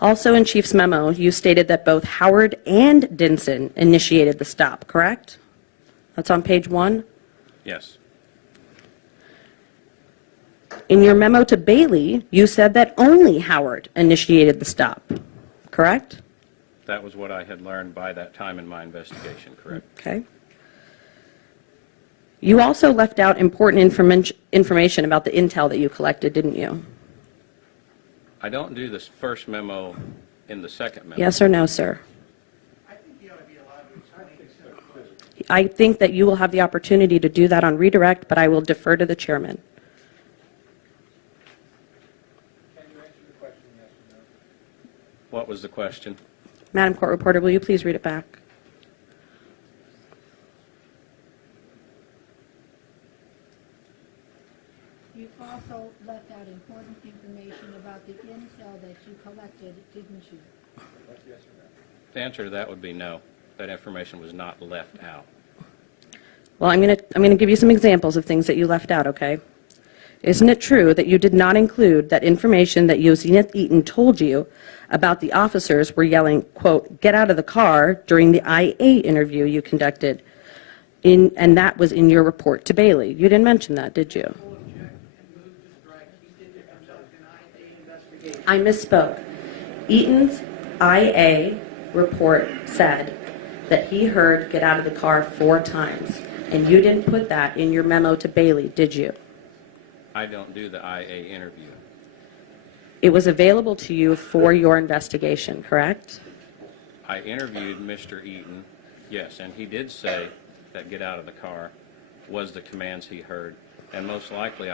Also in Chief's memo, you stated that both Howard and Dinnsen initiated the stop, correct? That's on page 1. Yes. In your memo to Bailey, you said that only Howard initiated the stop, correct? That was what I had learned by that time in my investigation, correct? Okay. You also left out important information about the intel that you collected, didn't you? I don't do this first memo in the second memo. Yes or no, sir? I think you ought to be allowed to explain. I think that you will have the opportunity to do that on redirect, but I will defer to the chairman. Can you answer the question, yes or no? What was the question? Madam Court Reporter, will you please read it back? You've also left out important information about the intel that you collected, didn't you? Yes or no? The answer to that would be no. That information was not left out. Well, I'm going to give you some examples of things that you left out, okay? Isn't it true that you did not include that information that Yosineth Eaton told you about the officers were yelling, quote, "Get out of the car," during the IA interview you conducted, and that was in your report to Bailey? You didn't mention that, did you? I misspoke. Eaton's IA report said that he heard "get out of the car" 4 times, and you didn't put that in your memo to Bailey, did you? I don't do the IA interview. It was available to you for your investigation, correct? I interviewed Mr. Eaton, yes, and he did say that "get out of the car" was the commands he heard. And most likely,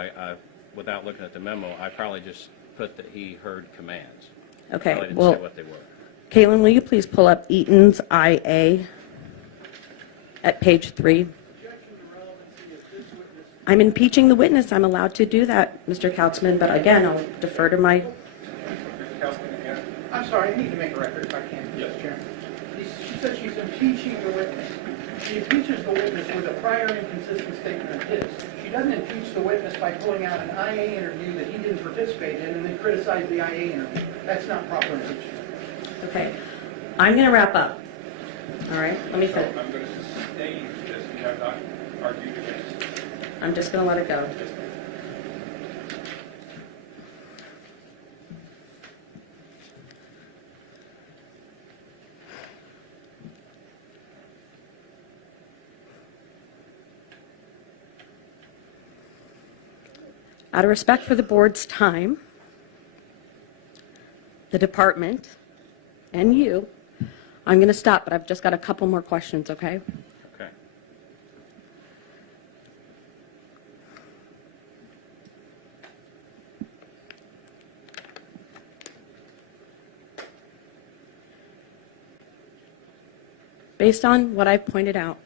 without looking at the memo, I probably just put that he heard commands. Okay, Probably didn't well, say what they were. Caitlin, will you please pull up Eaton's IA at page 3? I'm impeaching the witness. I'm allowed to do that, Mr. Kautzman, but again, I'll defer to my... I'm sorry, I need to make a record if I can, Mr. Chairman. She said she's impeaching the witness. She impeaches the witness with a prior inconsistent statement of his. She doesn't impeach the witness by pulling out an IA interview that he didn't participate in and then criticize the IA interview. That's not proper impeachment. Okay. I'm going to wrap up. All right? Let me finish. I'm going to sustain this. You have not argued against it. I'm just going to let it go. Out of respect for the board's time, the department, and you, I'm going to stop, but I've just got a couple more questions, okay? Okay. Based on what I've pointed out,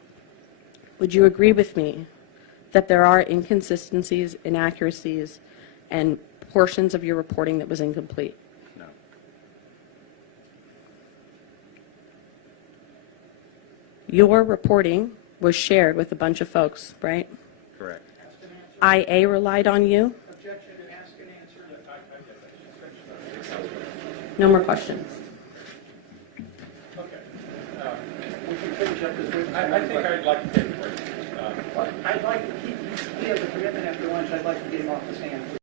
would you agree with me that there are inconsistencies, inaccuracies, and portions of your reporting that was incomplete? No. Your reporting was shared with a bunch of folks, right? Correct. IA relied on you? Objection to ask and answer. No more questions. Okay. We can finish up this witness. I think I'd like to take a break. I'd like to keep, he has a commitment after lunch, I'd like to get him off the stand.